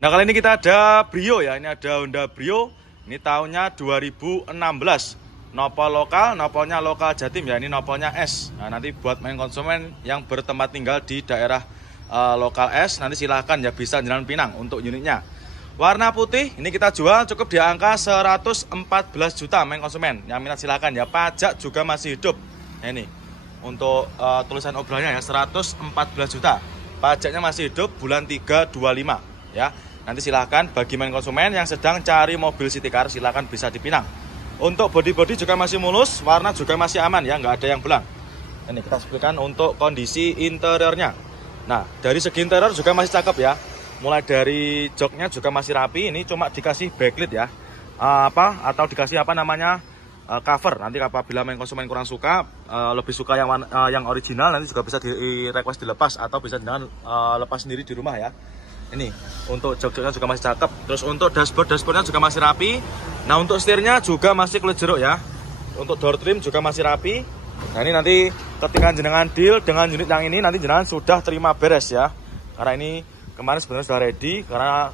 Nah, kali ini kita ada Brio ya. Ini ada Honda Brio. Ini tahunnya 2016. Nopol lokal, nopolnya lokal Jatim ya. Ini nopolnya S. Nah, nanti buat main konsumen yang bertempat tinggal di daerah lokal S, nanti silahkan ya, bisa Jalan Pinang untuk unitnya. Warna putih, ini kita jual cukup di angka 114 juta main konsumen. Yang minat silahkan ya. Pajak juga masih hidup. Nah, ini untuk tulisan obrolannya ya, 114 juta. Pajaknya masih hidup, bulan 3 25 ya. Nanti silahkan bagi main konsumen yang sedang cari mobil city car, silahkan bisa dipinang. Untuk bodi-bodi juga masih mulus, warna juga masih aman ya, nggak ada yang belang. Ini kita sebutkan untuk kondisi interiornya. Nah, dari segi interior juga masih cakep ya. Mulai dari joknya juga masih rapi. Ini cuma dikasih backlit ya, atau dikasih cover. Nanti apabila main konsumen kurang suka, lebih suka yang original, nanti juga bisa di request dilepas atau bisa dengan lepas sendiri di rumah ya. Ini untuk jok-joknya juga masih cakep. Terus untuk dashboardnya juga masih rapi. Nah, untuk setirnya juga masih kulit jeruk ya. Untuk door trim juga masih rapi. Nah, ini nanti ketika jenengan deal dengan unit yang ini, nanti jenengan sudah terima beres ya. Karena ini kemarin sebenarnya sudah ready, karena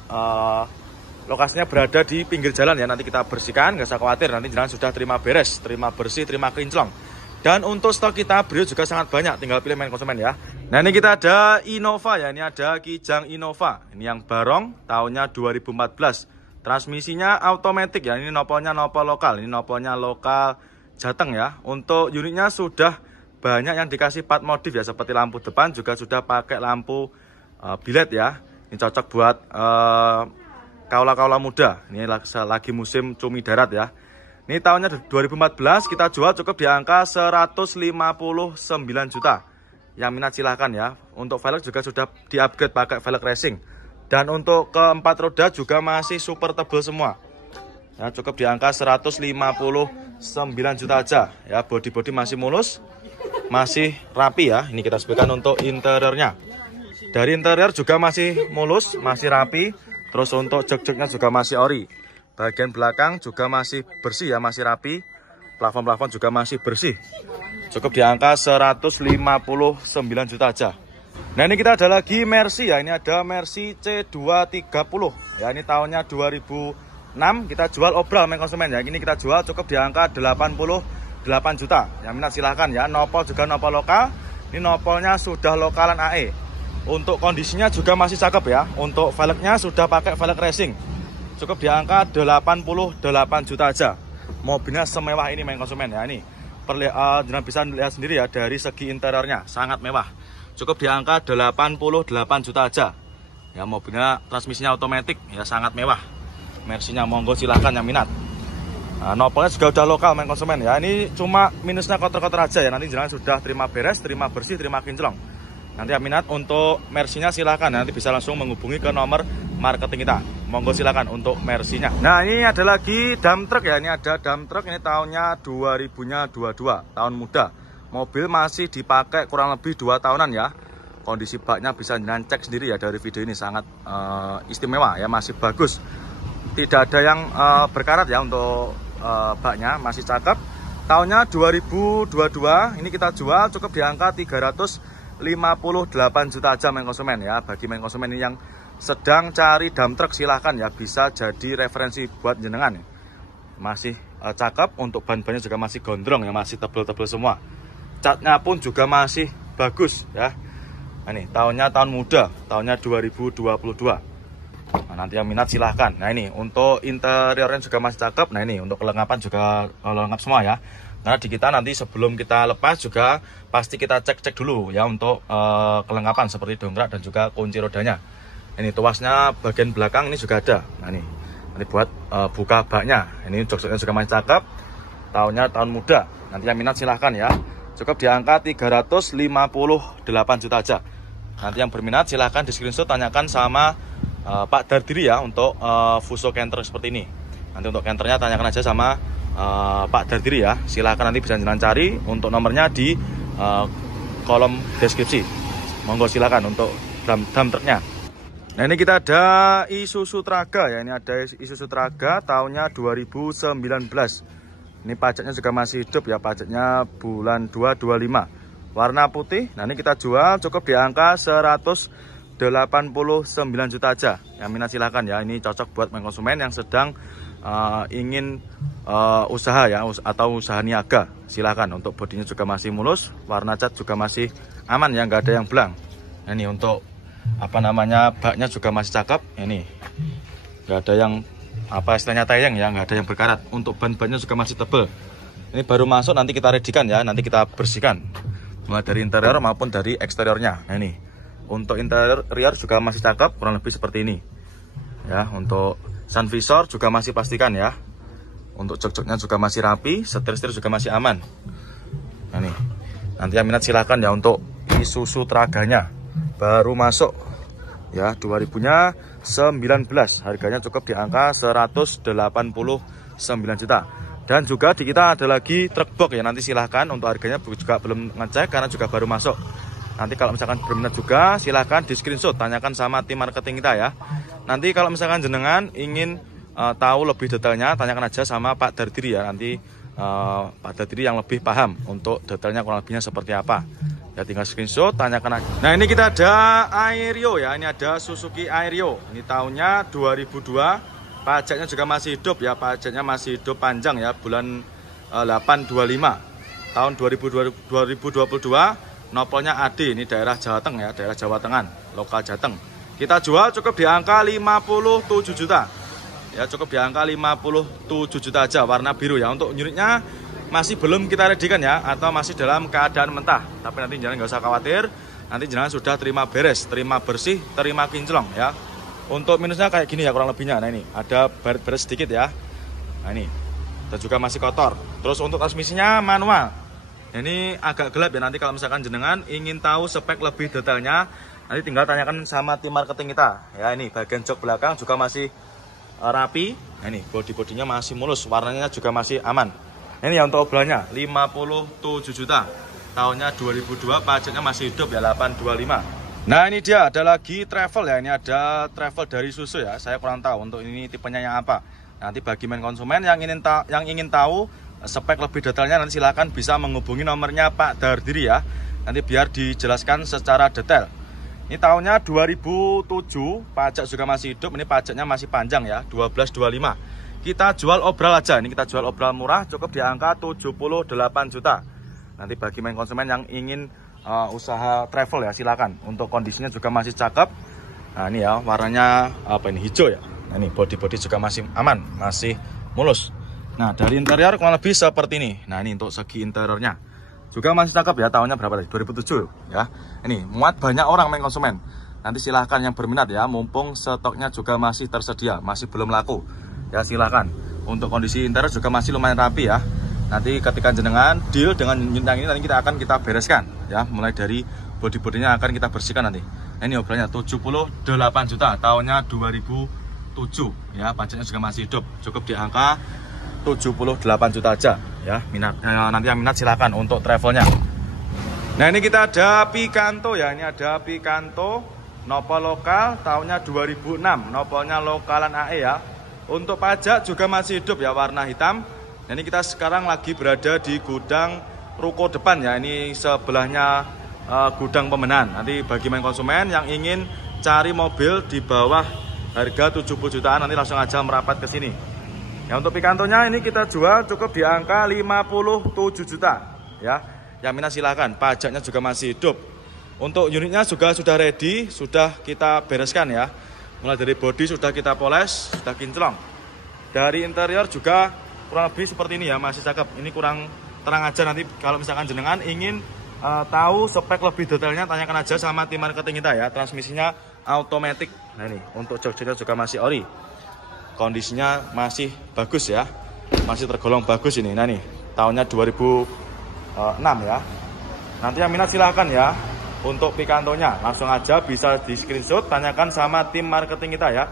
lokasinya berada di pinggir jalan ya. Nanti kita bersihkan, nggak usah khawatir. Nanti jenengan sudah terima beres, terima bersih, terima kinclong. Dan untuk stok kita Brio juga sangat banyak, tinggal pilih main konsumen ya. Nah, ini kita ada Innova ya, ini ada Kijang Innova. Ini yang barong, tahunnya 2014. Transmisinya automatic ya, ini nopolnya nopol lokal, ini nopolnya lokal Jateng ya. Untuk unitnya sudah banyak yang dikasih part modif ya, seperti lampu depan juga sudah pakai lampu bilet ya. Ini cocok buat kaula-kaula muda. Ini lagi musim cumi darat ya. Ini tahunnya 2014, kita jual cukup di angka 159 juta. Yang minat silahkan ya. Untuk velg juga sudah di-upgrade pakai velg racing. Dan untuk keempat roda juga masih super tebal semua. Ya, cukup di angka 159 juta aja. Ya, body-body masih mulus, masih rapi ya. Ini kita sebutkan untuk interiornya. Dari interior juga masih mulus, masih rapi. Terus untuk jok-joknya juga masih ori. Bagian belakang juga masih bersih ya, masih rapi. Plafon-plafon juga masih bersih. Cukup di angka 159 juta aja. Nah, ini kita ada lagi Mercy ya. Ini ada Mercy C230. Ya, ini tahunnya 2006. Kita jual obral main konsumen ya. Ini kita jual cukup di angka 88 juta. Yang minat silahkan ya. Nopol juga nopol lokal. Ini nopolnya sudah lokalan AE. Untuk kondisinya juga masih cakep ya. Untuk velgnya sudah pakai velg racing. Cukup di angka 88 juta aja. Mobilnya semewah ini main konsumen ya. Ini jangan bisa lihat sendiri ya, dari segi interiornya sangat mewah. Cukup di angka 88 juta aja. Ya, mobilnya transmisinya otomatis ya, sangat mewah. Mercy-nya monggo silahkan yang minat. Nah, nopolnya juga udah lokal main konsumen ya. Ini cuma minusnya kotor-kotor aja ya. Nanti jangan sudah terima beres, terima bersih, terima kinclong. Nanti yang minat untuk Mercy-nya silahkan, nanti bisa langsung menghubungi ke nomor marketing kita. Monggo silakan untuk Mercy-nya. Nah, ini ada lagi dump truck ya. Ini ada dump truck, ini tahunnya 2022, tahun muda. Mobil masih dipakai kurang lebih 2 tahunan ya. Kondisi baknya bisa jangan cek sendiri ya, dari video ini sangat istimewa ya, masih bagus. Tidak ada yang berkarat ya untuk baknya, masih cakep. Tahunnya 2022, ini kita jual cukup di angka 358 juta aja main konsumen ya. Bagi main konsumen ini yang sedang cari dump truck, silahkan ya, bisa jadi referensi buat jenengan ya. Masih cakep, untuk ban-bannya juga masih gondrong ya, masih tebel-tebel semua. Catnya pun juga masih bagus ya. Nah, ini tahunnya tahun muda, tahunnya 2022. Nah, nanti yang minat silahkan. Nah, ini untuk interiornya juga masih cakep. Nah, ini untuk kelengkapan juga lengkap semua ya. Nah, di kita nanti sebelum kita lepas juga pasti kita cek dulu ya, untuk kelengkapan seperti dongkrak dan juga kunci rodanya. Ini tuasnya bagian belakang ini juga ada. Nah, ini nanti buat buka baknya. Ini jok-joknya juga masih cakep. Tahunnya tahun muda. Nanti yang minat silahkan ya. Cukup di angka 358 juta aja. Nanti yang berminat silahkan di screenshot, tanyakan sama Pak Dardiri ya, untuk Fuso Canter seperti ini. Nanti untuk canternya tanyakan aja sama Pak Dardiri ya. Silahkan, nanti bisa jalan cari untuk nomornya di kolom deskripsi. Monggo silahkan untuk dump trucknya. Nah, ini kita ada Isuzu Traga ya. Ini ada Isuzu Traga tahunnya 2019. Ini pajaknya juga masih hidup ya, pajaknya bulan 2 25. Warna putih. Nah, ini kita jual cukup di angka 175 89 juta aja. Yang minat silahkan ya, ini cocok buat konsumen yang sedang ingin usaha ya, atau usaha niaga. Silahkan, untuk bodinya juga masih mulus, warna cat juga masih aman ya, nggak ada yang belang. Nah, ini untuk apa namanya, baknya juga masih cakep. Ini nggak ada yang apa istilahnya tayang ya, nggak ada yang berkarat. Untuk ban-bannya juga masih tebal. Ini baru masuk, nanti kita redikan ya, nanti kita bersihkan mulai dari interior maupun dari eksteriornya. Nah, ini untuk interior juga masih cakep, kurang lebih seperti ini ya. Untuk sun visor juga masih pastikan ya. Untuk jok-joknya juga masih rapi, setir-setir juga masih aman. Nah, nih nanti yang minat silahkan ya. Untuk Isuzu Traganya baru masuk ya, 2000-nya 19, harganya cukup di angka 189 juta. Dan juga di kita ada lagi truk box ya, nanti silahkan. Untuk harganya juga belum ngecek karena juga baru masuk. Nanti kalau misalkan berminat juga silahkan di screenshot, tanyakan sama tim marketing kita ya. Nanti kalau misalkan jenengan ingin tahu lebih detailnya, tanyakan aja sama Pak Dardiri ya. Nanti Pak Dardiri yang lebih paham untuk detailnya kurang lebihnya seperti apa. Ya tinggal screenshot, tanyakan aja. Nah, ini kita ada Aerio ya, ini ada Suzuki Aerio. Ini tahunnya 2002. Pajaknya juga masih hidup ya, pajaknya masih hidup panjang ya, bulan 8/25 tahun 2022. Nopolnya AD, ini daerah Jawa Tengah ya, daerah Jawa Tengah, lokal Jateng. Kita jual cukup di angka 57 juta. Ya, cukup di angka 57 juta aja, warna biru ya. Untuk unitnya masih belum kita redikan ya, atau masih dalam keadaan mentah. Tapi nanti jangan nggak usah khawatir, nanti jangan sudah terima beres, terima bersih, terima kinclong ya. Untuk minusnya kayak gini ya kurang lebihnya. Nah, ini ada baret-baret sedikit ya. Nah, ini dan juga masih kotor. Terus untuk transmisinya manual. Nah, ini agak gelap ya, nanti kalau misalkan jenengan ingin tahu spek lebih detailnya, nanti tinggal tanyakan sama tim marketing kita ya. Ini bagian jok belakang juga masih rapi. Nah, ini bodi-bodinya masih mulus, warnanya juga masih aman. Nah, ini ya untuk obrolannya 57 juta. Tahunnya 2002, pajaknya masih hidup ya, 825. Nah, ini dia ada lagi travel ya. Ini ada travel dari Isuzu ya. Saya kurang tahu untuk ini tipenya yang apa. Nanti bagi main konsumen yang ingin tahu spek lebih detailnya, nanti silahkan bisa menghubungi nomornya Pak Dardiri ya. Nanti biar dijelaskan secara detail. Ini tahunnya 2007, pajak juga masih hidup. Ini pajaknya masih panjang ya, 1225. Kita jual obral aja. Ini kita jual obral murah, cukup di angka 78 juta. Nanti bagi main konsumen yang ingin usaha travel ya, silakan. Untuk kondisinya juga masih cakep. Nah, ini ya warnanya apa ini, hijau ya. Nah, ini bodi-bodi juga masih aman, masih mulus. Nah, dari interior kurang lebih seperti ini. Nah, ini untuk segi interiornya juga masih cakep ya. Tahunnya berapa tadi? 2007 ya. Ini muat banyak orang main konsumen. Nanti silahkan yang berminat ya, mumpung stoknya juga masih tersedia, masih belum laku ya, silahkan. Untuk kondisi interior juga masih lumayan rapi ya. Nanti ketika jenengan deal dengan unit yang ini, nanti kita bereskan ya, mulai dari bodi-bodinya akan kita bersihkan nanti. Nah, ini obrolannya 78 juta, tahunnya 2007 ya, pajaknya juga masih hidup, cukup di angka 78 juta aja ya. Nanti yang minat silakan untuk travelnya. Nah, ini kita ada Picanto ya, ini ada Picanto nopol lokal, tahunnya 2006, nopolnya lokalan AE ya. Untuk pajak juga masih hidup ya, warna hitam. Nah, ini kita sekarang lagi berada di gudang ruko depan ya, ini sebelahnya gudang pemenahan. Nanti bagi main konsumen yang ingin cari mobil di bawah harga 70 jutaan, nanti langsung aja merapat ke sini. Ya, untuk Picantonya ini kita jual cukup di angka 57 juta ya. Yang minat silahkan, pajaknya juga masih hidup. Untuk unitnya juga sudah ready, sudah kita bereskan ya. Mulai dari bodi sudah kita poles, sudah kinclong. Dari interior juga kurang lebih seperti ini ya, masih cakep. Ini kurang terang aja, nanti kalau misalkan jenengan ingin tahu spek lebih detailnya, tanyakan aja sama tim marketing kita ya. Transmisinya automatic. Nah, ini untuk jok-joknya juga masih ori, kondisinya masih bagus ya, masih tergolong bagus ini. Nah, nih tahunnya 2006 ya. Nanti yang minat silahkan ya. Untuk Picantonya langsung aja bisa di screenshot, tanyakan sama tim marketing kita ya.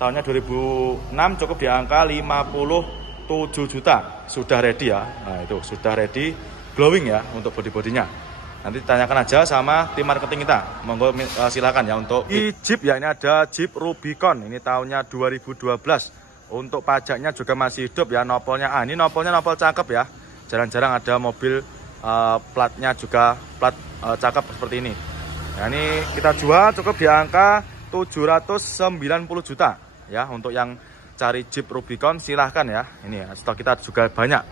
Tahunnya 2006, cukup di angka 57 juta, sudah ready ya. Nah, itu sudah ready, glowing ya untuk bodi-bodinya. Nanti tanyakan aja sama tim marketing kita. Monggo silakan ya. Untuk Jeep ya, ini ada Jeep Rubicon, ini tahunnya 2012. Untuk pajaknya juga masih hidup ya, nopolnya A. Ini nopolnya nopol cakep ya. Jarang-jarang ada mobil platnya juga plat cakep seperti ini. Nah, ini kita jual cukup di angka 790 juta ya. Untuk yang cari Jeep Rubicon silahkan ya. Ini stok kita juga banyak.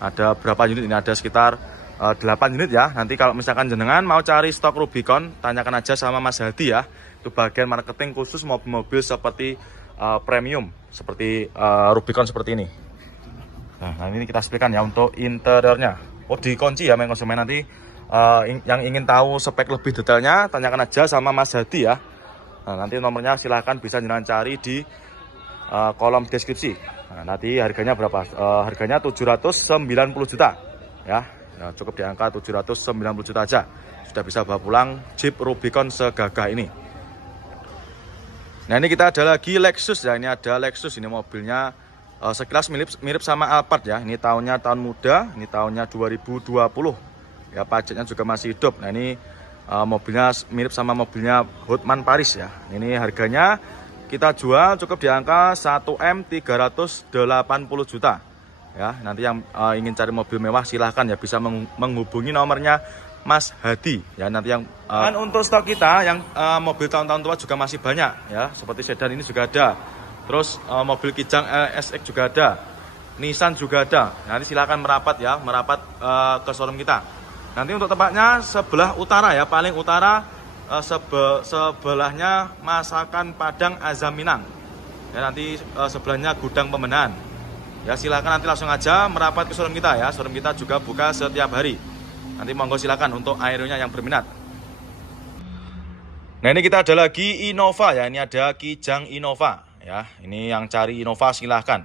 Ada berapa unit ini? Ada sekitar 8 unit ya. Nanti kalau misalkan jenengan mau cari stok Rubicon, tanyakan aja sama Mas Hadi ya. Itu bagian marketing khusus mobil-mobil seperti premium, seperti Rubicon seperti ini. Nah, ini kita sepikan ya untuk interiornya. Oh, dikunci ya main konsumen. Nanti yang ingin tahu spek lebih detailnya, tanyakan aja sama Mas Hadi ya. Nah, nanti nomornya silahkan bisa jenengan cari di kolom deskripsi. Nah, nanti harganya berapa? Harganya 790 juta ya. Nah, cukup di angka 790 juta aja. Sudah bisa bawa pulang Jeep Rubicon segagah ini. Nah, ini kita ada lagi Lexus ya. Ini ada Lexus, ini mobilnya sekilas mirip sama Alphard ya. Ini tahunnya tahun muda, ini tahunnya 2020. Ya, pajaknya juga masih hidup. Nah, ini mobilnya mirip sama mobilnya Hotman Paris ya. Ini harganya kita jual cukup di angka 1M380 juta. Ya, nanti yang ingin cari mobil mewah silahkan ya, bisa menghubungi nomornya Mas Hadi ya. Nanti yang untuk stok kita yang mobil tahun-tahun tua juga masih banyak ya, seperti sedan ini juga ada. Terus mobil Kijang SX juga ada, Nissan juga ada. Nanti silahkan merapat ya, merapat ke showroom kita. Nanti untuk tempatnya sebelah utara ya, paling utara, sebelahnya Masakan Padang Azam Minang ya. Nanti sebelahnya Gudang Pemenahan ya. Silakan nanti langsung aja merapat ke showroom kita ya. Showroom kita juga buka setiap hari. Nanti monggo silakan untuk aeronya yang berminat. Nah, ini kita ada lagi Innova ya. Ini ada Kijang Innova ya. Ini yang cari Innova silahkan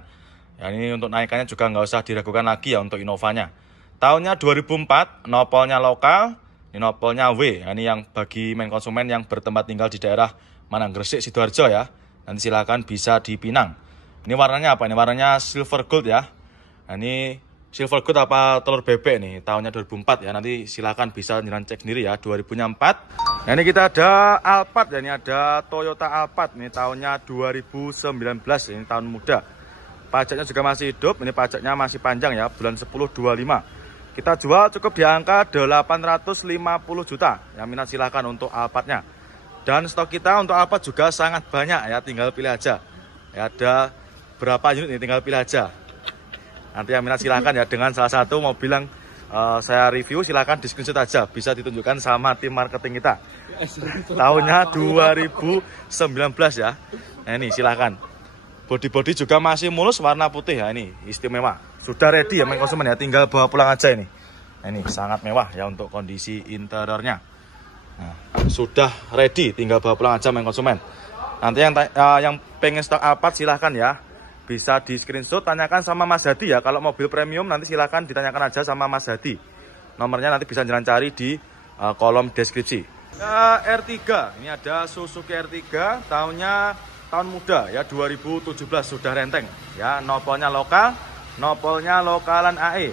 ya. Ini untuk naikannya juga nggak usah diragukan lagi ya untuk Innovanya. Tahunnya 2004, nopolnya lokal, ini nopolnya W. Ini yang bagi main konsumen yang bertempat tinggal di daerah Manang Gresik, Sidoarjo ya. Nanti silakan bisa dipinang. Ini warnanya apa? Ini warnanya silver gold ya. Nah, ini silver gold apa telur bebek nih, tahunnya 2004 ya. Nanti silakan bisa jalan cek sendiri ya, 2004. Nah, ini kita ada Alphard ya. Ini ada Toyota Alphard. Ini tahunnya 2019, ini tahun muda. Pajaknya juga masih hidup. Ini pajaknya masih panjang ya, bulan 10/25. Kita jual cukup di angka 850 juta. Yang minat silahkan untuk Alphardnya. Dan stok kita untuk Alphard juga sangat banyak ya, tinggal pilih aja. Ya, ada berapa unit nih, tinggal pilih aja. Nanti yang minat silahkan ya, dengan salah satu mobil yang saya review silahkan di screenshot aja. Bisa ditunjukkan sama tim marketing kita. Tahunnya 2019 ya. Nah, ini silahkan. Body juga masih mulus, warna putih ya. Ini istimewa. Sudah ready ya main konsumen ya, tinggal bawa pulang aja ini. Nah, ini sangat mewah ya untuk kondisi interiornya. Nah, sudah ready, tinggal bawa pulang aja main konsumen. Nanti yang pengen stok Alphard silahkan ya, bisa di screenshot, tanyakan sama Mas Hadi ya. Kalau mobil premium nanti silahkan ditanyakan aja sama Mas Hadi. Nomornya nanti bisa jalan cari di kolom deskripsi. R3, ini ada Suzuki R3, tahun muda ya, 2017, sudah renteng ya. Nopolnya lokal, nopolnya lokalan AE.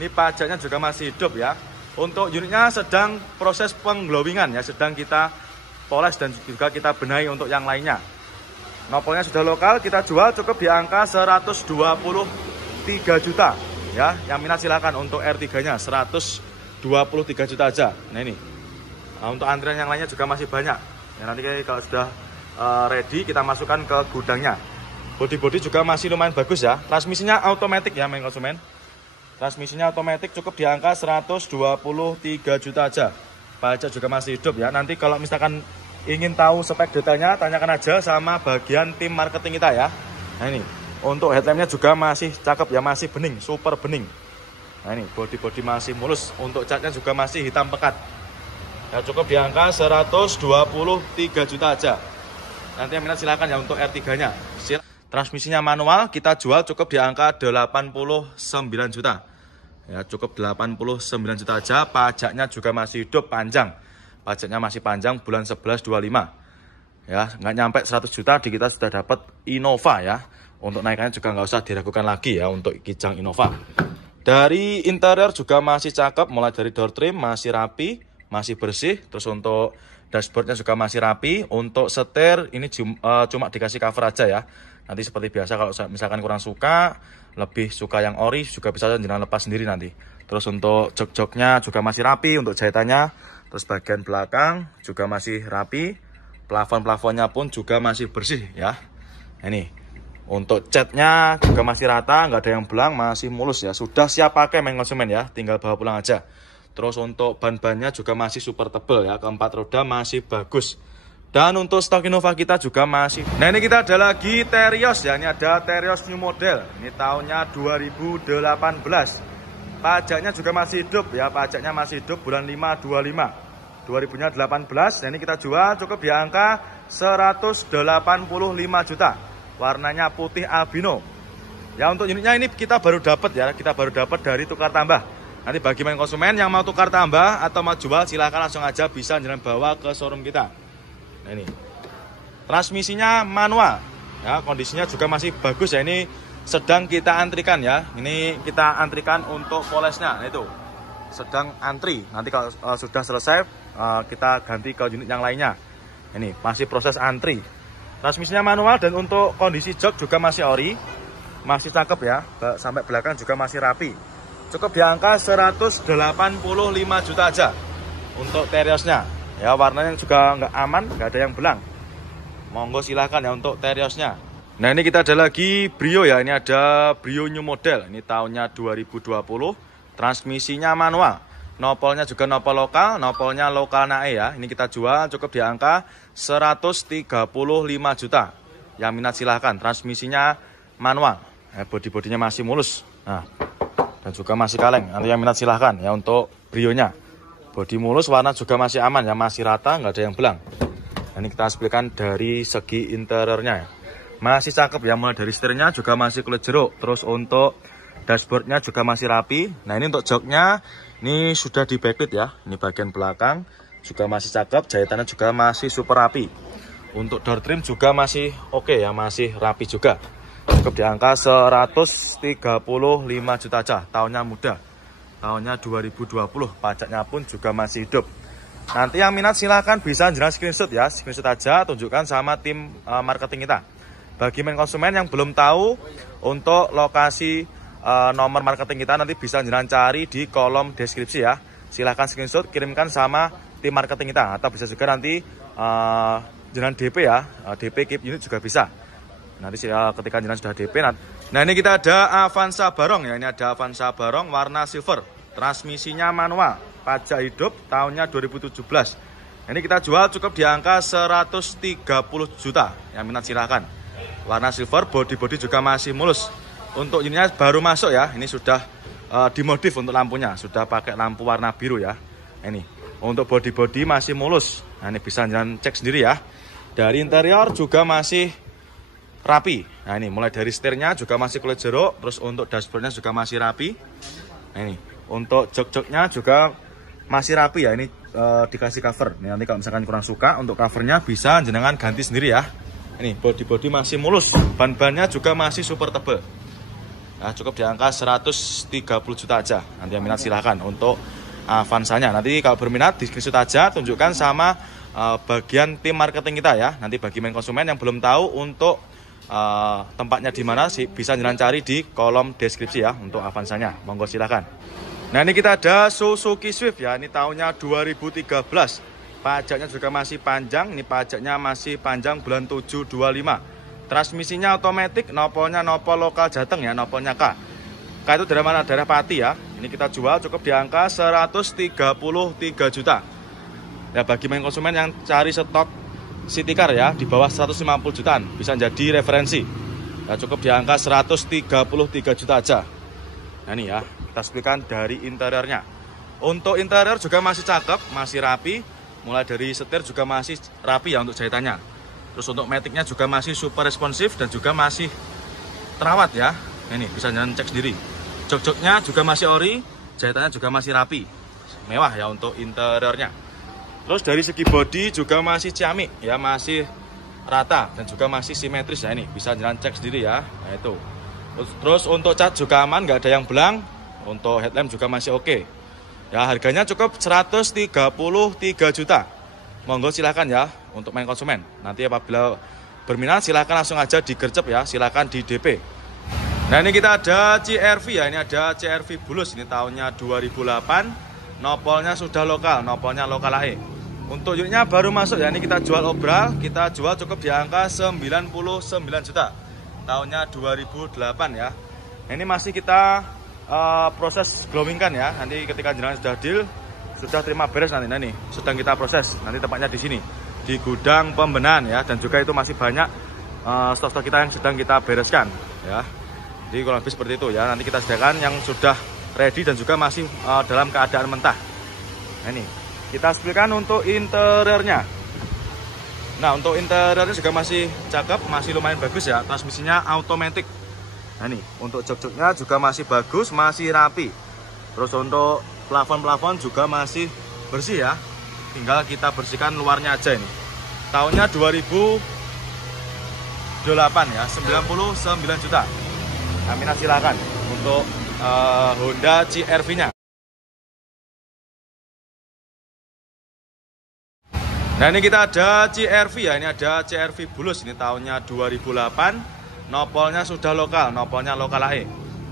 Ini pajaknya juga masih hidup ya. Untuk unitnya sedang proses pengglowingan ya, sedang kita poles dan juga kita benahi untuk yang lainnya. Nopolnya sudah lokal, kita jual cukup di angka 123 juta ya. Yang minat silakan untuk R3-nya 123 juta aja. Nah, ini. Nah, untuk antrian yang lainnya juga masih banyak. Ya, nanti kalau sudah ready kita masukkan ke gudangnya. Bodi juga masih lumayan bagus ya. Transmisinya otomatis ya main konsumen. Transmisinya otomatis cukup di angka 123 juta aja. Pajak juga masih hidup ya. Nanti kalau misalkan ingin tahu spek detailnya, tanyakan aja sama bagian tim marketing kita ya. Nah, ini untuk headlampnya juga masih cakep ya, masih bening, super bening. Nah, ini bodi masih mulus. Untuk catnya juga masih hitam pekat ya, cukup di angka 123 juta aja. Nanti yang minat silakan ya untuk R3-nya. Transmisinya manual, kita jual cukup di angka 89 juta. Ya, cukup 89 juta aja. Pajaknya juga masih hidup, panjang. Pajaknya masih panjang, bulan 11/25. Ya, nggak nyampe 100 juta di kita sudah dapat Innova ya. Untuk naikannya juga nggak usah diragukan lagi ya untuk Kijang Innova. Dari interior juga masih cakep, mulai dari door trim masih rapi, masih bersih. Terus untuk dashboardnya juga masih rapi. Untuk setir ini cuma dikasih cover aja ya. Nanti seperti biasa kalau misalkan kurang suka, lebih suka yang ori, juga bisa jenengan lepas sendiri nanti. Terus untuk jok-joknya juga masih rapi, untuk jahitannya Terus bagian belakang juga masih rapi. Plafon-plafonnya pun juga masih bersih ya. Ini untuk catnya juga masih rata, nggak ada yang belang, masih mulus ya. Sudah siap pakai main konsumen ya, tinggal bawa pulang aja. Terus untuk ban-bannya juga masih super tebal ya, keempat roda masih bagus. Dan untuk stok Innova kita juga masih. Nah ini kita ada lagi Terios ya, ini ada Terios new model. Ini tahunnya 2018. Pajaknya juga masih hidup ya, pajaknya masih hidup bulan 5 2018. Nah ini kita jual cukup di angka 185 juta. Warnanya putih albino. Ya untuk unitnya ini kita baru dapat ya, kita baru dapat dari tukar tambah. Nanti bagi main konsumen yang mau tukar tambah atau mau jual silahkan langsung aja bisa jalan bawa ke showroom kita. Nah ini transmisinya manual ya, kondisinya juga masih bagus ya. Ini sedang kita antrikan ya, ini kita antrikan untuk polesnya. Nah itu sedang antri, nanti kalau sudah selesai kita ganti ke unit yang lainnya. Ini masih proses antri. Transmisinya manual dan untuk kondisi jok juga masih ori, masih cakep ya, sampai belakang juga masih rapi. Cukup di angka 185 juta aja untuk Teriosnya. Ya warnanya juga nggak aman, nggak ada yang belang. Monggo silahkan ya untuk Teriosnya. Nah ini kita ada lagi Brio ya, ini ada Brio new model. Ini tahunnya 2020, transmisinya manual. Nopolnya juga nopol lokal, nopolnya lokal nae ya. Ini kita jual cukup di angka 135 juta. Yang minat silahkan, transmisinya manual. Bodi-bodinya masih mulus. Nah, dan juga masih kaleng. Nanti yang minat silahkan ya untuk Brionya. Bodi mulus, warna juga masih aman ya, masih rata, nggak ada yang belang. Ini kita explain dari segi interiornya ya. Masih cakep ya, mulai dari setirnya juga masih kulit jeruk. Terus untuk dashboardnya juga masih rapi. Nah ini untuk joknya ini sudah di backlit ya. Ini bagian belakang juga masih cakep, jahitannya juga masih super rapi. Untuk door trim juga masih oke ya, masih rapi juga. Cukup di angka 135 juta aja. Tahunnya muda, tahunnya 2020. Pajaknya pun juga masih hidup. Nanti yang minat silahkan bisa jenengan screenshot ya, screenshot aja, tunjukkan sama tim marketing kita. Bagi main konsumen yang belum tahu untuk lokasi nomor marketing kita, nanti bisa jenengan cari di kolom deskripsi ya. Silahkan screenshot, kirimkan sama tim marketing kita. Atau bisa juga nanti jenengan DP ya, DP keep unit juga bisa. Nanti ketika jenengan sudah DP. Nah ini kita ada Avanza Barong ya, ini ada Avanza Barong warna silver. Transmisinya manual, pajak hidup, tahunnya 2017. Ini kita jual cukup di angka 130 juta. Yang minat silahkan. Warna silver, body juga masih mulus. Untuk unitnya baru masuk ya, ini sudah dimodif untuk lampunya, sudah pakai lampu warna biru ya. Ini untuk body masih mulus. Nah ini bisa jangan cek sendiri ya. Dari interior juga masih rapi. Nah ini mulai dari setirnya juga masih kulit jeruk. Terus untuk dashboardnya juga masih rapi. Nah ini untuk jok-joknya juga masih rapi ya. Ini dikasih cover. Ini nanti kalau misalkan kurang suka untuk covernya bisa jenengan ganti sendiri ya. Ini body masih mulus, ban-bannya juga masih super tebal. Nah, cukup di angka 130 juta aja. Nanti yang minat silahkan untuk Avanzanya. Nanti kalau berminat di screenshot aja, tunjukkan sama bagian tim marketing kita ya. Nanti bagi main konsumen yang belum tahu untuk tempatnya di mana sih, bisa jalan cari di kolom deskripsi ya untuk Avanzanya. Monggo silahkan. Nah ini kita ada Suzuki Swift ya. Ini tahunnya 2013. Pajaknya juga masih panjang, ini pajaknya masih panjang bulan 7 25. Transmisinya otomatis, nopolnya nopol lokal Jateng ya, nopolnya K. K itu dari mana? Daerah Pati ya. Ini kita jual cukup di angka 133 juta. Ya bagi main konsumen yang cari stok city car ya di bawah 150 jutaan bisa jadi referensi. Ya cukup di angka 133 juta aja. Nah ini ya, kita explikan dari interiornya. Untuk interior juga masih cakep, masih rapi. Mulai dari setir juga masih rapi ya untuk jahitannya. Terus untuk maticnya juga masih super responsif dan juga masih terawat ya. Ini bisa jangan cek sendiri. Jok-joknya juga masih ori, jahitannya juga masih rapi. Mewah ya untuk interiornya. Terus dari segi bodi juga masih ciamik ya, masih rata dan juga masih simetris ya. Ini bisa jangan cek sendiri ya. Nah itu. Terus untuk cat juga aman, nggak ada yang belang. Untuk headlamp juga masih oke. Ya harganya cukup 133 juta. Monggo silahkan ya untuk main konsumen. Nanti apabila berminat silahkan langsung aja digercep ya, silahkan di DP. Nah ini kita ada CR-V ya, ini ada CR-V Bulus. Ini tahunnya 2008. nopolnya sudah lokal, nopolnya lokal AE. Untuk unitnya baru masuk ya, ini kita jual obral, kita jual cukup di angka 99 juta. Tahunnya 2008 ya. Ini masih kita proses glowingkan ya. Nanti ketika jenengan sudah deal, sudah terima beres nanti, nah ini sedang kita proses. Nanti tempatnya di sini, di gudang pembenahan ya, dan juga itu masih banyak stok-stok kita yang sedang kita bereskan ya. Jadi kurang lebih seperti itu ya. Nanti kita sediakan yang sudah ready dan juga masih dalam keadaan mentah. Nah, ini kita spillkan untuk interiornya. Nah, untuk interiornya juga masih cakep, masih lumayan bagus ya. Transmisinya automatic. Nah, ini untuk jok-joknya juga masih bagus, masih rapi. Terus untuk plafon-plafon juga masih bersih ya. Tinggal kita bersihkan luarnya aja ini. Tahunnya 2008 ya, 99 juta. Aminah silakan untuk Honda CR-V-nya. Nah, ini kita ada CR-V ya, ini ada CR-V Bulus, ini tahunnya 2008. Nopolnya sudah lokal, nopolnya lokal AE.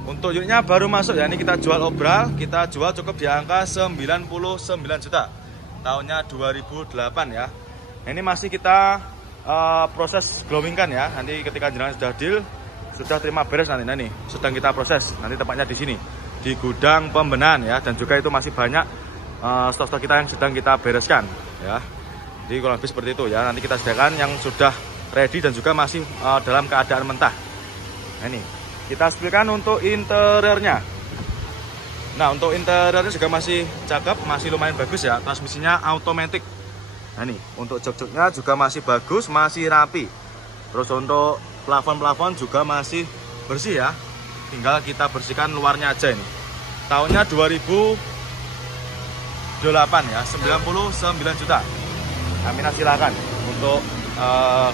Untuk unitnya baru masuk ya, ini kita jual obral, kita jual cukup di angka 99 juta. Tahunnya 2008 ya. Ini masih kita proses glowingkan ya. Nanti ketika jenengan sudah deal, sudah terima beres nanti, nah ini sedang kita proses. Nanti tempatnya di sini, di gudang pembenahan ya, dan juga itu masih banyak stok-stok kita yang sedang kita bereskan ya. Jadi kurang lebih seperti itu ya. Nanti kita sediakan yang sudah ready dan juga masih dalam keadaan mentah. Nah, ini kita spillkan untuk interiornya. Nah, untuk interiornya juga masih cakep, masih lumayan bagus ya. Transmisinya automatic. Nah, ini untuk jok-joknya juga masih bagus, masih rapi. Terus untuk plafon-plafon juga masih bersih ya. Tinggal kita bersihkan luarnya aja ini. Tahunnya 2008 ya, 99 juta. Aminah silakan untuk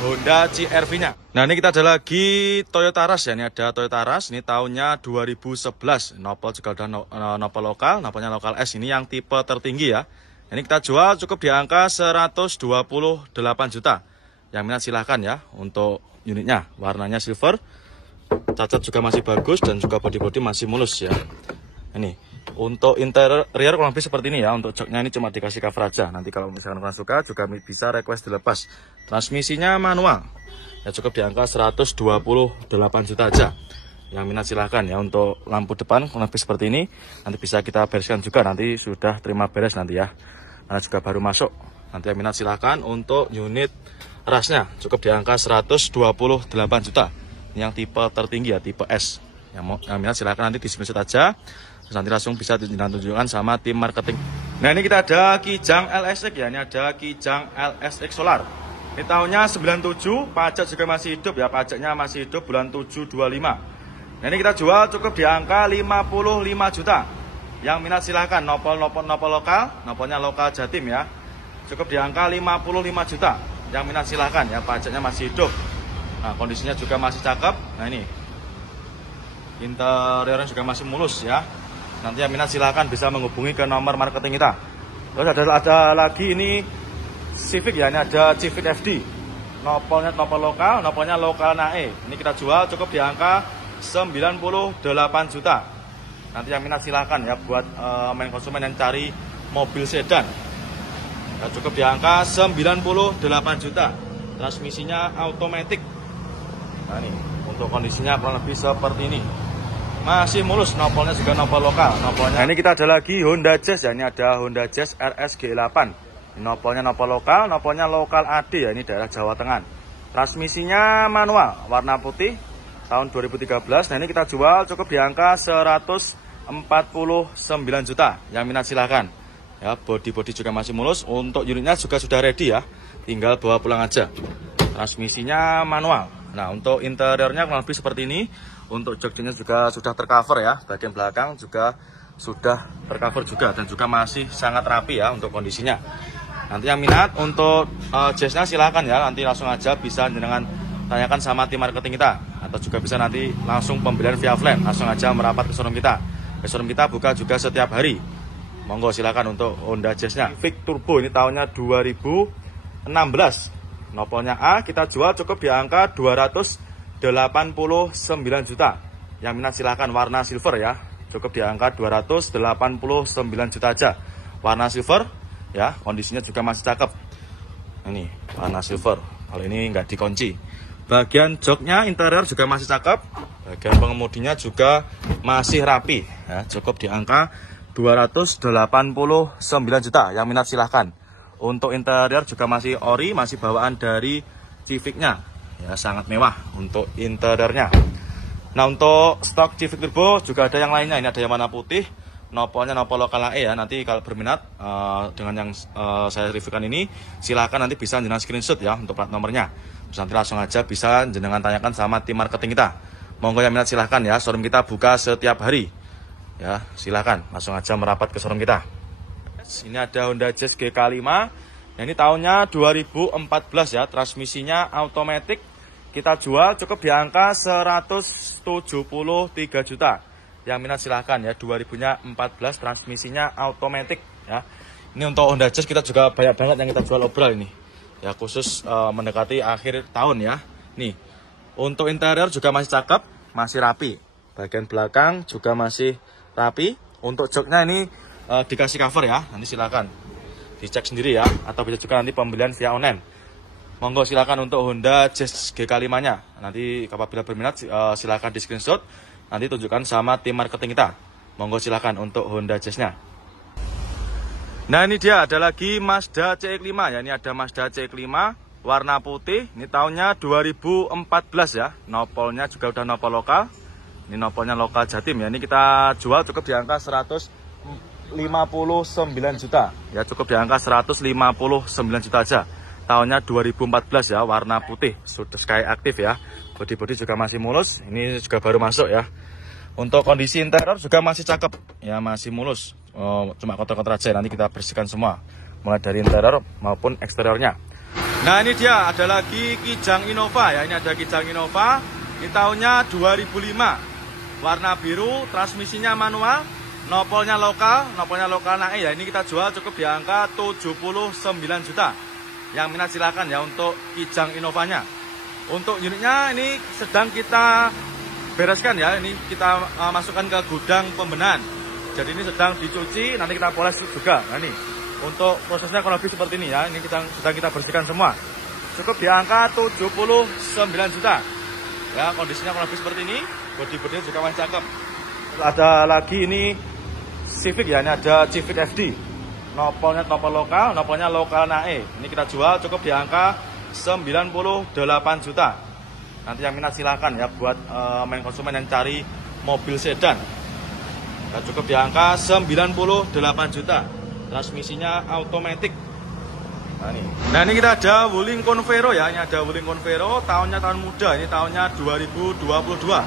Honda CR-V-nya. Nah, ini kita ada lagi Toyota Rush ya. Ini ada Toyota Rush, ini tahunnya 2011. Nopol juga udah nopol lokal, nopolnya lokal S, ini yang tipe tertinggi ya. Ini kita jual cukup di angka 128 juta. Yang minat silahkan ya untuk unitnya. Warnanya silver, cacat juga masih bagus, dan juga body-body masih mulus ya. Ini untuk interior kurang lebih seperti ini ya. Untuk joknya ini cuma dikasih cover aja. Nanti kalau misalkan kalian suka juga bisa request dilepas. Transmisinya manual ya, cukup di angka 128 juta aja. Yang minat silahkan ya. Untuk lampu depan kurang lebih seperti ini. Nanti bisa kita bereskan juga, nanti sudah terima beres nanti ya. Karena juga baru masuk. Nanti yang minat silahkan untuk unit Rushnya cukup di angka 128 juta. Ini yang tipe tertinggi ya, tipe S. Yang minat silahkan nanti di screenshot aja. Terus nanti langsung bisa ditunjukkan sama tim marketing. Nah, ini kita ada Kijang LSX ya. Ini ada Kijang LSX Solar. Ini tahunnya 97, pajak juga masih hidup ya. Pajaknya masih hidup bulan 7 25. Nah, ini kita jual cukup di angka 55 juta. Yang minat silahkan, nopol lokal, nopolnya lokal Jatim ya. Cukup di angka 55 juta. Yang minat silahkan ya, pajaknya masih hidup. Nah, kondisinya juga masih cakep. Nah, ini interiornya juga masih mulus ya. Nanti yang minat silahkan bisa menghubungi ke nomor marketing kita. Terus ada lagi ini Civic ya, ini ada Civic FD. Nopolnya nopol lokal, nopolnya lokal NAE. Ini kita jual cukup di angka 98 juta. Nanti yang minat silahkan ya buat main konsumen yang cari mobil sedan. Ya, cukup di angka 98 juta. Transmisinya automatic. Nah, ini untuk kondisinya kurang lebih seperti ini. Masih mulus, nopolnya juga nopol lokal. Nopolnya. Nah, ini kita ada lagi Honda Jazz ya. Ini ada Honda Jazz RS G8. Nopolnya nopol lokal, nopolnya lokal AD ya. Ini daerah Jawa Tengah. Transmisinya manual, warna putih, tahun 2013. Nah, ini kita jual cukup di angka 149 juta. Yang minat silahkan. Ya, body juga masih mulus. Untuk unitnya juga sudah ready ya. Tinggal bawa pulang aja. Transmisinya manual. Nah, untuk interiornya kurang lebih seperti ini. Untuk joknya juga sudah tercover ya. Bagian belakang juga sudah tercover juga, dan juga masih sangat rapi ya untuk kondisinya. Nanti yang minat untuk jazznya silahkan ya. Nanti langsung aja bisa dengan tanyakan sama tim marketing kita, atau juga bisa nanti langsung pembelian via offline. Langsung aja merapat ke showroom kita. Showroom kita buka juga setiap hari. Monggo silakan untuk Honda Jazznya. Vic Turbo ini tahunnya 2016. Nopolnya A, kita jual cukup di angka 289 juta. Yang minat silahkan, warna silver ya. Cukup di angka 289 juta aja. warna silver ya, kondisinya juga masih cakep. Ini warna silver, kalau ini nggak dikunci. Bagian joknya interior juga masih cakep, bagian pengemudinya juga masih rapi ya, cukup di angka 289 juta. Yang minat silahkan. Untuk interior juga masih ori, masih bawaan dari Civic-nya ya, sangat mewah untuk interiornya. Nah, untuk stok Civic Turbo juga ada yang lainnya. Ini ada yang warna putih, nopolnya nopol lokal AE ya. Nanti kalau berminat dengan yang saya reviewkan ini, silahkan nanti bisa jenengan screenshot ya untuk plat nomornya. Terus nanti langsung aja bisa jenengan tanyakan sama tim marketing kita. Monggo yang minat silahkan ya, showroom kita buka setiap hari ya, silahkan langsung aja merapat ke showroom kita. Ini ada Honda Jazz GK5. Nah, ini tahunnya 2014 ya, transmisinya automatic. Kita jual cukup di angka 173 juta. Yang minat silahkan ya, 2014 transmisinya automatic ya. Ini untuk Honda Jazz kita juga banyak banget yang kita jual obral ini ya, khusus mendekati akhir tahun ya. Nih, untuk interior juga masih cakep, masih rapi. Bagian belakang juga masih rapi. Untuk joknya ini dikasih cover ya, nanti silahkan dicek sendiri ya, atau bisa juga nanti pembelian via online. Monggo silakan untuk Honda Jazz GK5-nya. Nanti apabila berminat silakan di screenshot, nanti tunjukkan sama tim marketing kita. Monggo silakan untuk Honda Jazz-nya. Nah, ini dia ada lagi Mazda CX-5 ya. Ini ada Mazda CX-5 warna putih. Ini tahunnya 2014 ya. Nopolnya juga udah nopol lokal. Ini nopolnya lokal Jatim ya. Ini kita jual cukup di angka 159 juta. Ya, cukup di angka 159 juta aja. Tahunnya 2014 ya, warna putih, sudah Sky aktif ya. Bodi-bodi juga masih mulus, ini juga baru masuk ya. Untuk kondisi interior juga masih cakep ya, masih mulus. Cuma kotor-kotor aja, nanti kita bersihkan semua, mulai dari interior maupun eksteriornya. Nah, ini dia ada lagi Kijang Innova ya. Ini ada Kijang Innova. Ini tahunnya 2005, warna biru, transmisinya manual, nopolnya lokal naik ya. Ini kita jual cukup di angka 79 juta. Yang minat silakan ya untuk Kijang Innovanya. Untuk unitnya ini sedang kita bereskan ya. Ini kita masukkan ke gudang pembenahan. Jadi ini sedang dicuci, nanti kita poles juga. Nah, ini untuk prosesnya kurang lebih seperti ini ya. Ini sedang kita bersihkan semua. Cukup di angka 79 juta. Ya, kondisinya kurang lebih seperti ini. Bodi-bodinya juga masih cakep. Ada lagi ini Civic ya. Ini ada Civic FD. Nopolnya nopol lokal, nopolnya lokal nae. Ini kita jual cukup di angka 98 juta. Nanti yang minat silahkan ya, buat main konsumen yang cari mobil sedan. Ya, cukup di angka 98 juta. Transmisinya automatic. Nah, ini kita ada Wuling Convero ya. Ini ada Wuling Convero, tahunnya tahun muda. Ini tahunnya 2022.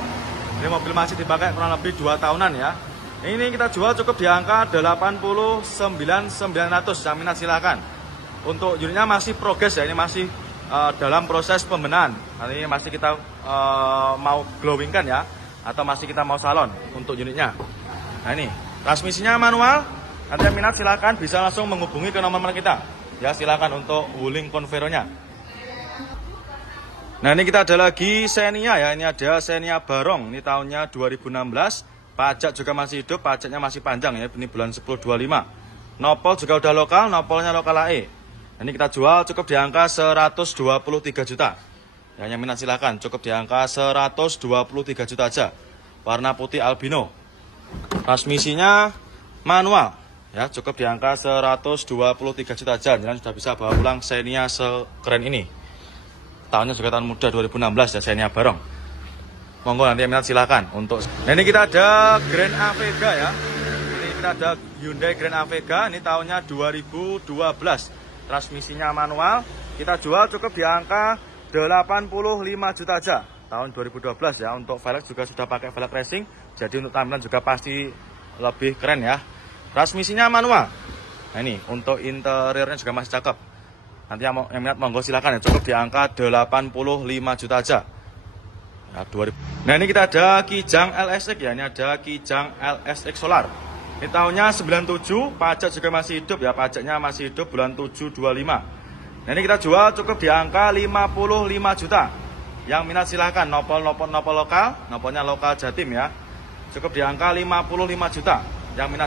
Ini mobil masih dipakai kurang lebih 2 tahunan ya. Ini kita jual cukup di angka 89.900. Yang minat silahkan. Untuk unitnya masih progres ya, ini masih dalam proses pembenahan. Ini masih kita mau glowingkan ya, atau masih kita mau salon untuk unitnya. Nah, ini transmisinya manual. Nanti yang minat silahkan bisa langsung menghubungi ke nomor kita. Ya, silahkan untuk Wuling Convero-nya. Nah, ini kita ada lagi Xenia ya. Ini ada Xenia Barong. Ini tahunnya 2016. Pajak juga masih hidup, pajaknya masih panjang ya. Ini bulan 10/25. Nopol juga udah lokal, nopolnya lokal AE. Ini kita jual cukup di angka 123 juta. Ya, yang minat silahkan, cukup di angka 123 juta aja. Warna putih albino. Transmisinya manual. Ya, cukup di angka 123 juta aja. Jangan sudah bisa bawa pulang Xenia sekeren ini. Tahunnya juga tahun muda 2016 ya, Xenia Barong. Monggo nanti yang minat silahkan untuk. Nah, ini kita ada Grand Avega ya. Ini kita ada Hyundai Grand Avega. Ini tahunnya 2012. Transmisinya manual. Kita jual cukup di angka 85 juta aja. Tahun 2012 ya. Untuk velg juga sudah pakai velg racing. Jadi untuk tampilan juga pasti lebih keren ya. Transmisinya manual. Nah, ini untuk interiornya juga masih cakep. Nanti yang minat monggo silahkan ya. Cukup di angka 85 juta aja. Ya, 2000. Nah, ini kita ada Kijang LSX ya. Ini ada Kijang LSX Solar. Ini tahunnya 97, pajak juga masih hidup ya. Pajaknya masih hidup bulan 7/25. Nah, ini kita jual cukup di angka 55 juta. Yang minat silahkan nopol lokal, nopolnya lokal Jatim ya. Cukup di angka 55 juta. Yang minat